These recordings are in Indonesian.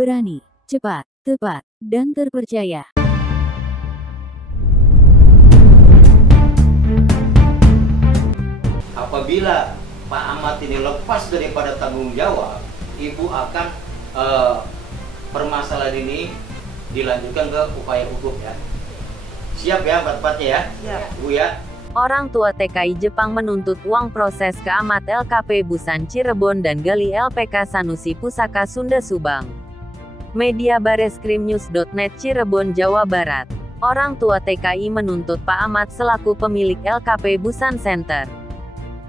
berani, cepat, tepat, dan terpercaya. Apabila Pak Ahmad ini lepas daripada tanggung jawab, Ibu akan permasalahan ini dilanjutkan ke upaya hukum ya. Siap ya empat-empatnya ya? Siap. Bu ya? Orang tua TKI Jepang menuntut uang proses ke Ahmad LKP Busan Cirebon dan Gali LPK Sanusi Pusaka Sunda Subang. Media Bareskrimnews.net Cirebon, Jawa Barat. Orang tua TKI menuntut Pak Ahmad selaku pemilik LKP Busan Center.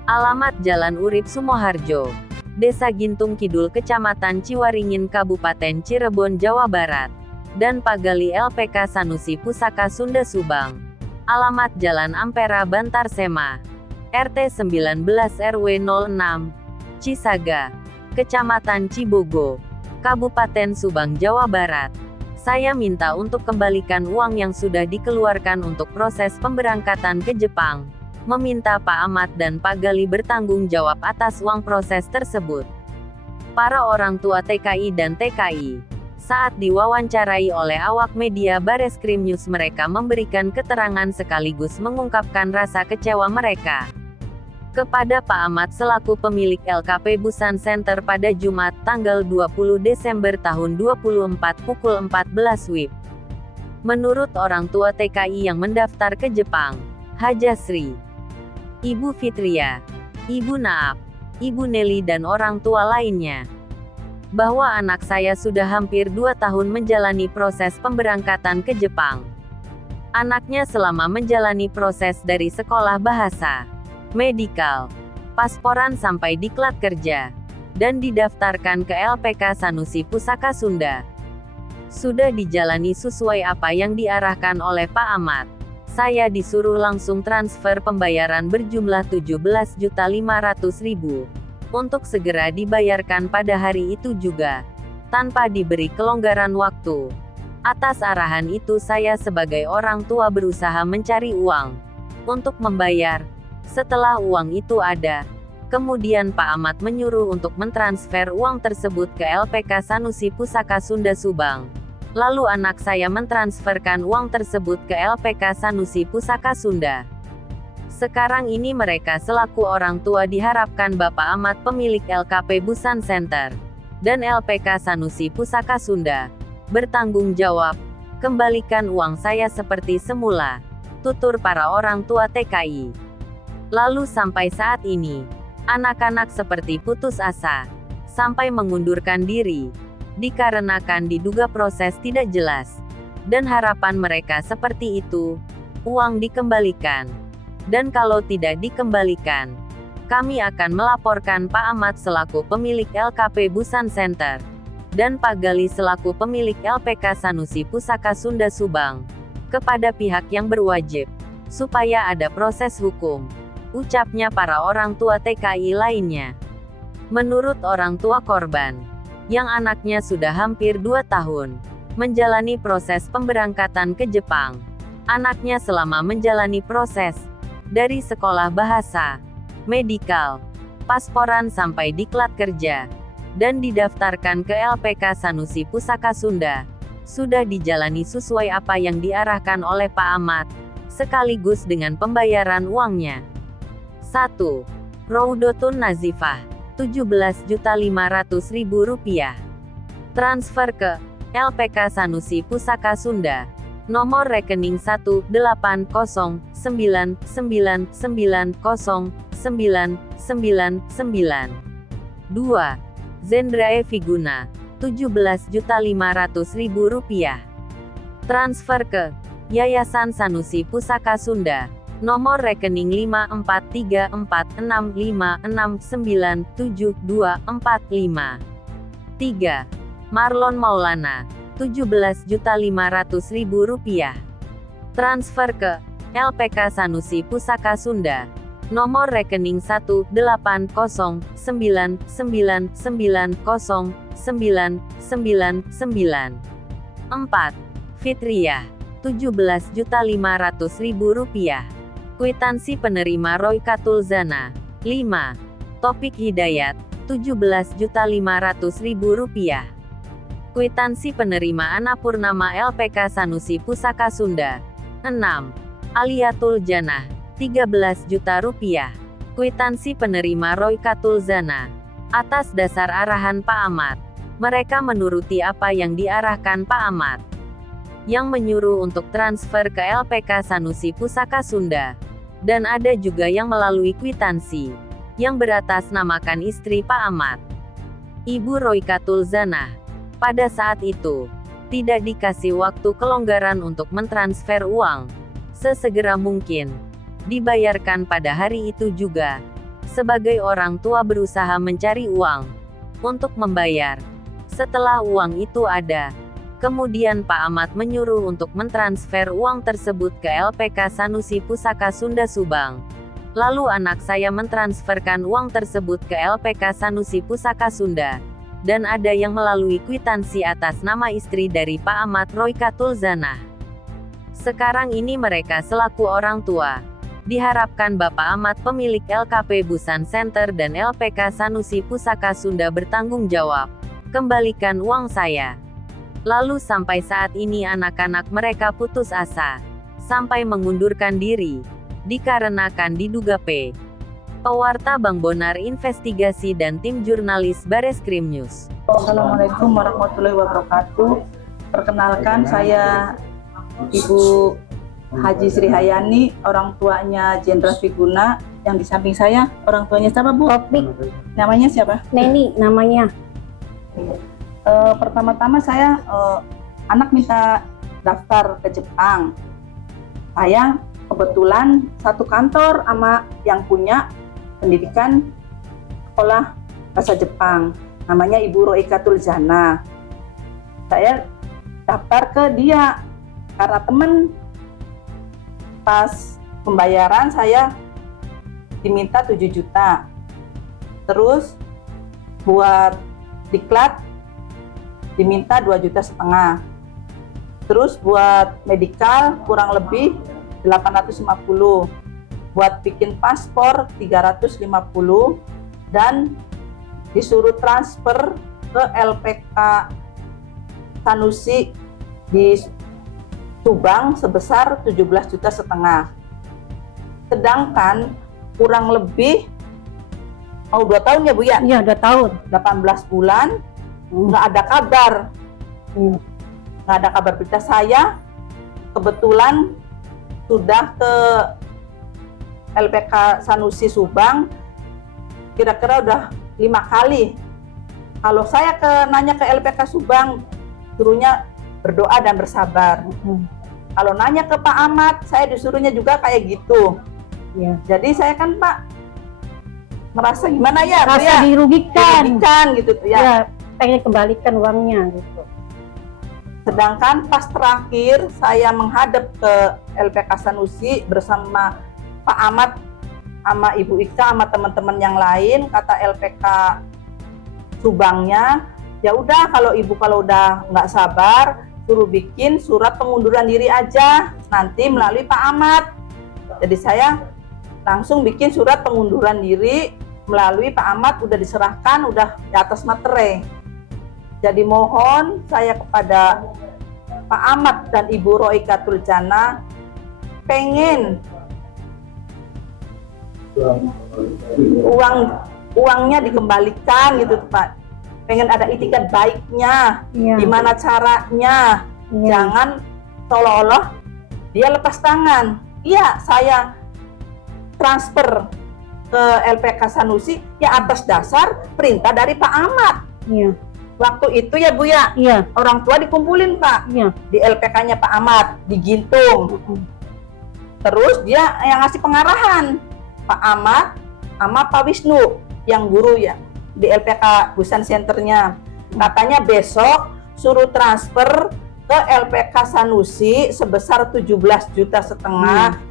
Alamat Jalan Urip Sumoharjo, Desa Gintung Kidul, Kecamatan Ciwaringin, Kabupaten Cirebon, Jawa Barat. Dan Pak Gali LPK Sanusi Pusaka Sunda Subang. Alamat Jalan Ampera, Bantar Sema, RT 19 RW 06, Cisaga, Kecamatan Cibogo, Kabupaten Subang, Jawa Barat. Saya minta untuk kembalikan uang yang sudah dikeluarkan untuk proses pemberangkatan ke Jepang. Meminta Pak Ahmad dan Pak Gali bertanggung jawab atas uang proses tersebut. Para orang tua TKI dan TKI, saat diwawancarai oleh awak media Bareskrim News, mereka memberikan keterangan sekaligus mengungkapkan rasa kecewa mereka kepada Pak Ahmad selaku pemilik LKP Busan Center pada Jumat, tanggal 20 Desember tahun 2024 pukul 14 WIB. Menurut orang tua TKI yang mendaftar ke Jepang, Hajasri, Ibu Fitria, Ibu Naap, Ibu Nelly dan orang tua lainnya, bahwa anak saya sudah hampir 2 tahun menjalani proses pemberangkatan ke Jepang. Anaknya selama menjalani proses dari sekolah bahasa, medikal, pasporan sampai diklat kerja, dan didaftarkan ke LPK Sanusi Pusaka Sunda. Sudah dijalani sesuai apa yang diarahkan oleh Pak Ahmad. Saya disuruh langsung transfer pembayaran berjumlah 17.500.000. Untuk segera dibayarkan pada hari itu juga, tanpa diberi kelonggaran waktu. Atas arahan itu saya sebagai orang tua berusaha mencari uang untuk membayar. Setelah uang itu ada, kemudian Pak Ahmad menyuruh untuk mentransfer uang tersebut ke LPK Sanusi Pusaka Sunda Subang. Lalu anak saya mentransferkan uang tersebut ke LPK Sanusi Pusaka Sunda. Sekarang ini mereka selaku orang tua diharapkan Bapak Ahmad pemilik LKP Busan Center dan LPK Sanusi Pusaka Sunda bertanggung jawab, kembalikan uang saya seperti semula, tutur para orang tua TKI. Lalu sampai saat ini, anak-anak seperti putus asa, sampai mengundurkan diri, dikarenakan diduga proses tidak jelas, dan harapan mereka seperti itu, uang dikembalikan. Dan kalau tidak dikembalikan, kami akan melaporkan Pak Ahmad selaku pemilik LKP Busan Center, dan Pak Gali selaku pemilik LPK Sanusi Pusaka Sunda Subang, kepada pihak yang berwajib, supaya ada proses hukum, ucapnya para orang tua TKI lainnya. Menurut orang tua korban, yang anaknya sudah hampir 2 tahun, menjalani proses pemberangkatan ke Jepang, anaknya selama menjalani proses, dari sekolah bahasa, medikal, pasporan sampai diklat kerja, dan didaftarkan ke LPK Sanusi Pusaka Sunda, sudah dijalani sesuai apa yang diarahkan oleh Pak Ahmad, sekaligus dengan pembayaran uangnya. 1. Roudotun Nazifah, Rp17.500.000. Transfer ke LPK Sanusi Pusaka Sunda. Nomor rekening 18899909999. 2. Zendrae Viguna, Rp17.500.000. Transfer ke Yayasan Sanusi Pusaka Sunda. Nomor rekening 5434656972245. 3. Marlon Maulana, Rp17.500.000. Transfer ke LPK Sanusi Pusaka Sunda. Nomor rekening 18899909999. 4. Fitriah, Rp17.500.000. Kwitansi penerima Roy Katulzana. 5. Topik Hidayat, Rp17.500.000. Kwitansi penerimaan Purnama LPK Sanusi Pusaka Sunda. 6. Aliatul Janah, 13 juta rupiah. Kwitansi penerima Roykatul Zana. Atas dasar arahan Pak Ahmad, mereka menuruti apa yang diarahkan Pak Ahmad, yang menyuruh untuk transfer ke LPK Sanusi Pusaka Sunda. Dan ada juga yang melalui kwitansi, yang beratasnamakan istri Pak Ahmad, Ibu Roykatul Zana. Pada saat itu, tidak dikasih waktu kelonggaran untuk mentransfer uang sesegera mungkin. Dibayarkan pada hari itu juga. Sebagai orang tua berusaha mencari uang untuk membayar. Setelah uang itu ada, kemudian Pak Ahmad menyuruh untuk mentransfer uang tersebut ke LPK Sanusi Pusaka Sunda Subang. Lalu anak saya mentransferkan uang tersebut ke LPK Sanusi Pusaka Sunda. Dan ada yang melalui kwitansi atas nama istri dari Pak Ahmad, Roykatul Zana. Sekarang ini mereka selaku orang tua, diharapkan Bapak Ahmad pemilik LKP Busan Center dan LPK Sanusi Pusaka Sunda bertanggung jawab. Kembalikan uang saya. Lalu sampai saat ini anak-anak mereka putus asa, sampai mengundurkan diri, dikarenakan diduga P. Pewarta Bang Bonar Investigasi dan tim jurnalis Bareskrim News. Assalamualaikum warahmatullahi wabarakatuh. Perkenalkan, saya Ibu Haji Sri Hayani, orang tuanya Jenderal Viguna. Yang di samping saya, orang tuanya siapa, Bu? Topik, Namanya siapa? Neni namanya. Pertama-tama saya anak minta daftar ke Jepang. Saya kebetulan satu kantor sama yang punya pendidikan sekolah bahasa Jepang, namanya Ibu Roykatul Zana. Saya daftar ke dia karena temen. Pas pembayaran saya diminta 7 juta. Terus buat diklat diminta 2,5 juta. Terus buat medikal kurang lebih 850. Buat bikin paspor 350 dan disuruh transfer ke LPK Sanusi di Subang sebesar 17,5 juta. Sedangkan kurang lebih 2 tahun ya, Bu ya? Iya, 2 tahun. 18 bulan nggak ada kabar. Nggak ada kabar berita. Saya kebetulan sudah ke LPK Sanusi Subang kira-kira udah 5 kali. Kalau saya nanya ke LPK Subang, suruhnya berdoa dan bersabar. Kalau nanya ke Pak Ahmad, saya disuruhnya juga kayak gitu. Ya. Jadi saya kan, Pak, merasa gimana ya? Rasa dirugikan. Dirugikan gitu ya. Ya, pengen kembalikan uangnya gitu. Sedangkan pas terakhir saya menghadap ke LPK Sanusi bersama Pak Ahmad sama Ibu Ika sama teman-teman yang lain, kata LPK Subangnya, ya udah kalau Ibu kalau udah nggak sabar, suruh bikin surat pengunduran diri aja nanti melalui Pak Ahmad. Jadi saya langsung bikin surat pengunduran diri melalui Pak Ahmad, udah diserahkan, udah di atas materai. Jadi mohon saya kepada Pak Ahmad dan Ibu Roykatul Zana pengen uangnya dikembalikan gitu, Pak. Pengen ada itikat baiknya, gimana caranya. Jangan seolah-olah dia lepas tangan. Iya, saya transfer ke LPK Sanusi ya atas dasar perintah dari Pak Ahmad. Iya. Waktu itu ya, Bu ya, orang tua dikumpulin, Pak, di LPK-nya Pak Ahmad di Gintung. Terus dia yang ngasih pengarahan, Pak Ahmad sama Pak Wisnu yang guru ya di LPK Busan Centernya. Katanya besok suruh transfer ke LPK Sanusi sebesar 17,5 juta.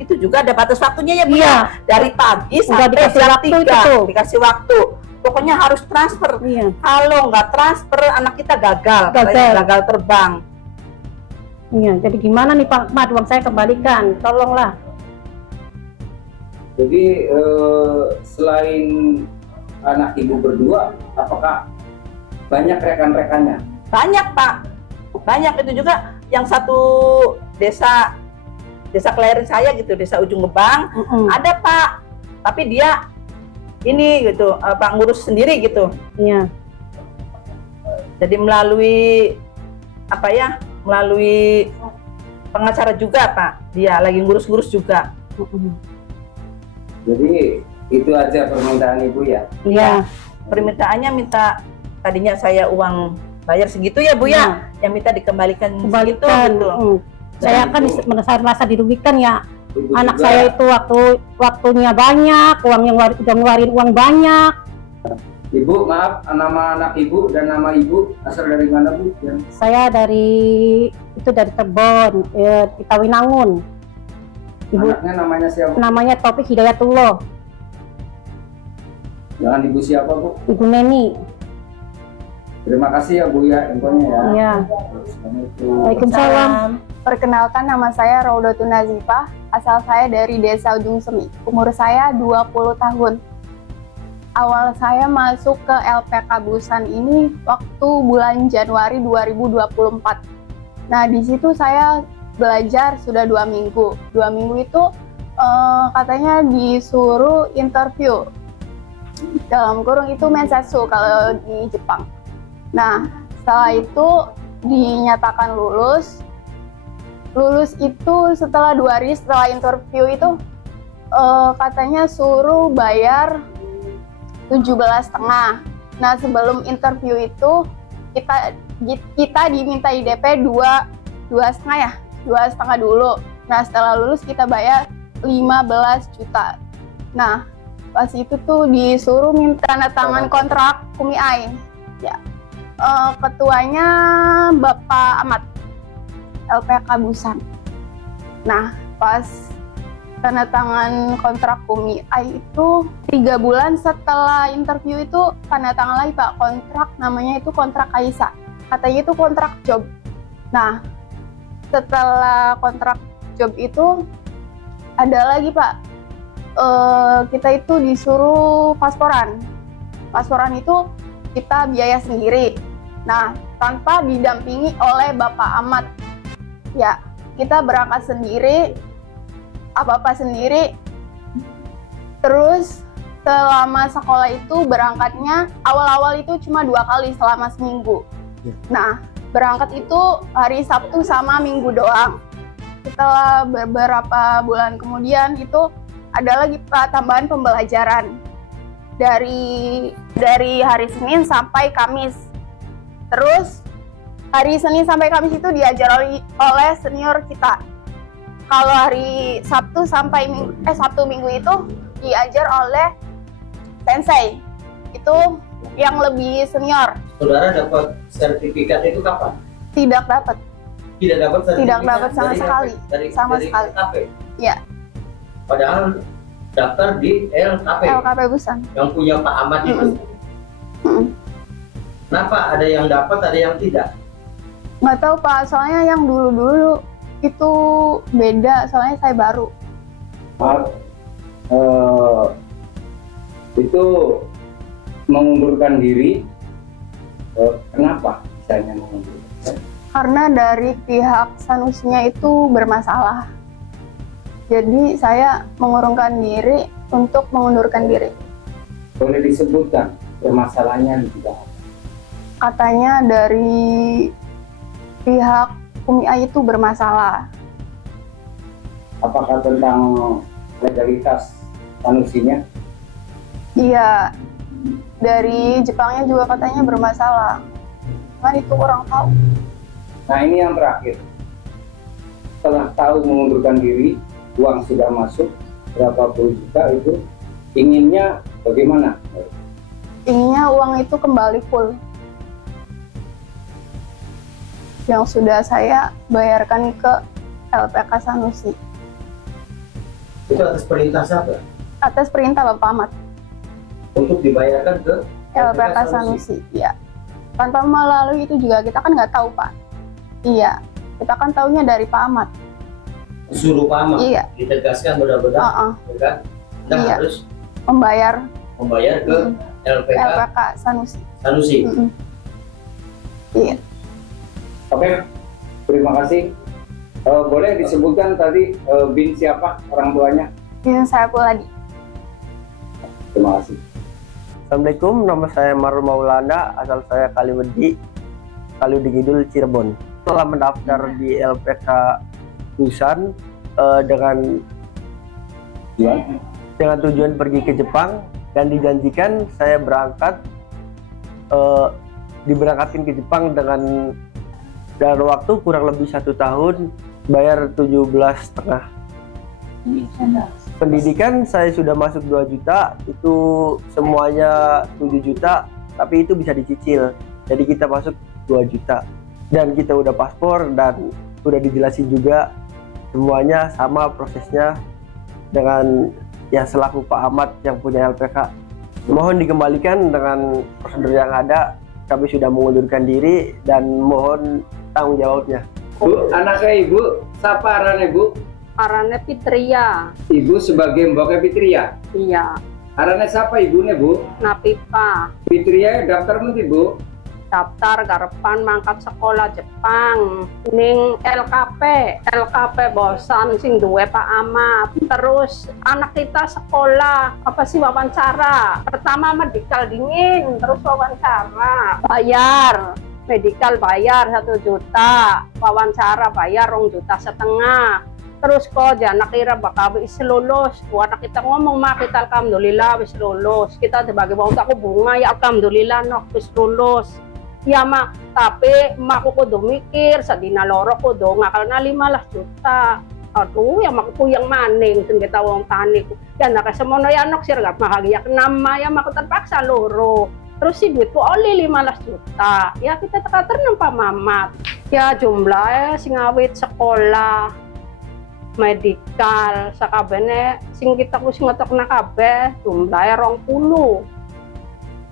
Itu juga ada batas waktunya ya, Bu ya. Dari pagi sampai jam 3 dikasih waktu. Pokoknya harus transfer. Kalau nggak transfer anak kita gagal terbang. Iya, jadi gimana nih Pak Ahmad, uang saya kembalikan, tolonglah. Jadi selain anak ibu berdua, apakah banyak rekan-rekannya? Banyak Pak, banyak. Itu juga yang satu desa kelahiran saya gitu, desa Ujung Gebang, ada Pak, tapi dia ini gitu Pak ngurus sendiri gitu. Iya. Jadi melalui apa ya, melalui pengacara juga Pak, dia lagi ngurus-ngurus juga. Jadi itu aja permintaan Ibu ya? Iya. Permintaannya minta, tadinya saya uang bayar segitu ya Bu ya, yang minta dikembalikan segitu gitu. Saya kan merasa dirugikan ya. Ibu Anak juga, saya itu waktunya banyak, uang yang udah ngeluarin uang banyak. Ibu, maaf, nama anak Ibu dan nama Ibu asal dari mana Bu? Saya dari Cirebon, di Tawinangun. Anaknya namanya siapa? Namanya Taufik Hidayatullah. Dengan Ibu siapa Bu? Ibu Neni. Terima kasih ya Bu ya, infonya ya. Iya. Assalamualaikum. Waalaikumsalam. Perkenalkan, nama saya Raudatun Nazifah, asal saya dari Desa Ujung Semi. Umur saya 20 tahun. Awal saya masuk ke LPK Busan ini waktu bulan Januari 2024. Nah, di situ saya belajar sudah 2 minggu. 2 minggu itu katanya disuruh interview. Dalam kurung itu mensetsu kalau di Jepang. Nah, setelah itu dinyatakan lulus. Lulus itu setelah 2 hari setelah interview itu katanya suruh bayar 17,5. Nah, sebelum interview itu kita diminta DP 2,5 ya, 2,5 dulu. Nah, setelah lulus kita bayar 15 juta. Nah, pas itu tuh disuruh minta tanda tangan kontrak Kumiai. Ya, ketuanya Bapak Ahmad, LPK Busan. Nah, pas tanda tangan kontrak Kumiai itu 3 bulan setelah interview itu tanda tangan lagi Pak, kontrak namanya itu kontrak Kaisa, katanya itu kontrak job. Nah, setelah kontrak job itu ada lagi Pak, kita itu disuruh pasporan itu kita biaya sendiri. Nah, tanpa didampingi oleh Bapak Ahmad ya, kita berangkat sendiri, apa-apa sendiri. Terus selama sekolah itu berangkatnya awal-awal itu cuma 2 kali selama seminggu. Nah, berangkat itu hari Sabtu sama Minggu doang. Setelah beberapa bulan kemudian itu ada lagi tambahan pembelajaran dari hari Senin sampai Kamis. Terus hari Senin sampai Kamis itu diajar oleh senior kita. Kalau hari Sabtu sampai Sabtu Minggu itu diajar oleh sensei. Itu yang lebih senior. Saudara dapat sertifikat itu kapan? Tidak dapat. Tidak dapat sertifikat? Tidak dapat sama sekali. Dari sekali. LKP? Iya. Padahal daftar di LKP. LKP Busan. Yang punya Pak Ahmad itu. Kenapa ada yang dapat, ada yang tidak? Nggak tahu Pak, soalnya yang dulu-dulu itu beda, soalnya saya baru. Maaf, itu mengundurkan diri, kenapa misalnya mengundurkan? Karena dari pihak Sanusinya itu bermasalah. Jadi saya mengurungkan diri untuk mengundurkan diri. Boleh disebutkan permasalahannya di bidang apa? Katanya dari pihak Kumiai itu bermasalah. Apakah tentang legalitas Sanusinya? Iya, dari Jepangnya juga katanya bermasalah. Kan itu orang tahu. Nah, ini yang terakhir. Setelah tahu mengundurkan diri, uang sudah masuk berapa puluh juta, itu inginnya bagaimana? Inginnya uang itu kembali full yang sudah saya bayarkan ke LPK Sanusi. Itu atas perintah siapa? Atas perintah Bapak Ahmad. Untuk dibayarkan ke LPK Sanusi, iya. Tanpa melalui itu juga kita kan nggak tahu Pak. Iya, kita kan taunya dari Pak Ahmad. Suruh Pak Ahmad? Iya. Ditegaskan benar-benar, ya kan? Anda Iya. harus Membayar ke LPK LPK Sanusi. Sanusi. Iya. Oke, terima kasih. Boleh disebutkan tadi bin siapa orang tuanya? Bin Saiful-Hadi. Terima kasih. Assalamualaikum, nama saya Marul Maulana, asal saya Kaliwedi Kidul, Cirebon. Telah mendaftar di LPK Busan dengan tujuan pergi ke Jepang, dan dijanjikan saya diberangkatkan ke Jepang dengan dalam waktu kurang lebih 1 tahun, bayar 17,5. Pendidikan saya sudah masuk 2 juta, itu semuanya 7 juta, tapi itu bisa dicicil. Jadi kita masuk 2 juta. Dan kita udah paspor dan udah dijelasin juga semuanya sama prosesnya dengan ya selaku Pak Ahmad yang punya LPK. Mohon dikembalikan dengan prosedur yang ada. Kami sudah mengundurkan diri dan mohon tanggung jawabnya. Bu, anaknya ibu, siapa arane bu? Arane Fitria. Ibu sebagai mboknya Fitria. Iya. Arane siapa ibunya bu? Napipa. Fitria daftar nanti bu. Daftar garepan mangkat sekolah Jepang ning LKP bosan sing duwe Pak Ahmad. Terus anak kita sekolah apa sih wawancara, pertama medical dingin, terus wawancara bayar, medical bayar 1 juta, wawancara bayar 2,5 juta. Terus kok anak kira bakal bisa lulus, anak kita ngomong mah kita alhamdulillah wis lulus, kita sebagai wong tak bunga ya alhamdulillah nok wis lulus. Ya mak, tapi mak ko kudu mikir sadina loro kudu ngakal na 15 juta. Aduh, ya mak ko yang maning sing kita wong tani. Ya nak semono ya nok sir gak makagiyak nama ya mak terpaksa loro. Terus si duit ko oli 15 juta. Ya kita tekater nang pamamat. Ya jumlah sing awit sekolah medikal sakabene sing kita ku sing ngetok na kabeh jumlahe 20.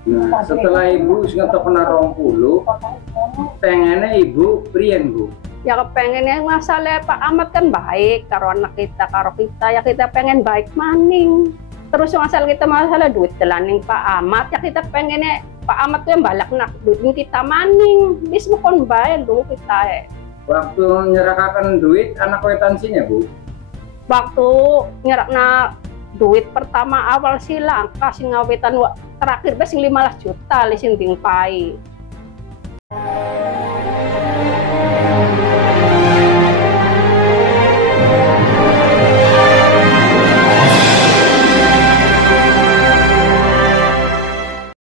Nah, setelah ibu ngetok kena 20, pengennya ibu priyen bu? Ya kepengennya masalah Pak Ahmad kan baik karo anak kita, karo kita ya kita pengen baik maning. Terus masalah duit telaning Pak Ahmad ya kita pengennya Pak Ahmad tuh yang balak nak duit kita maning, bis bukan baik dulu kita. Waktu nyerahkan duit anak wetansinya bu? Waktu nyerahna duit pertama awal sih langkah sing ngawetan terakhir bes 15 juta lisin tingpai.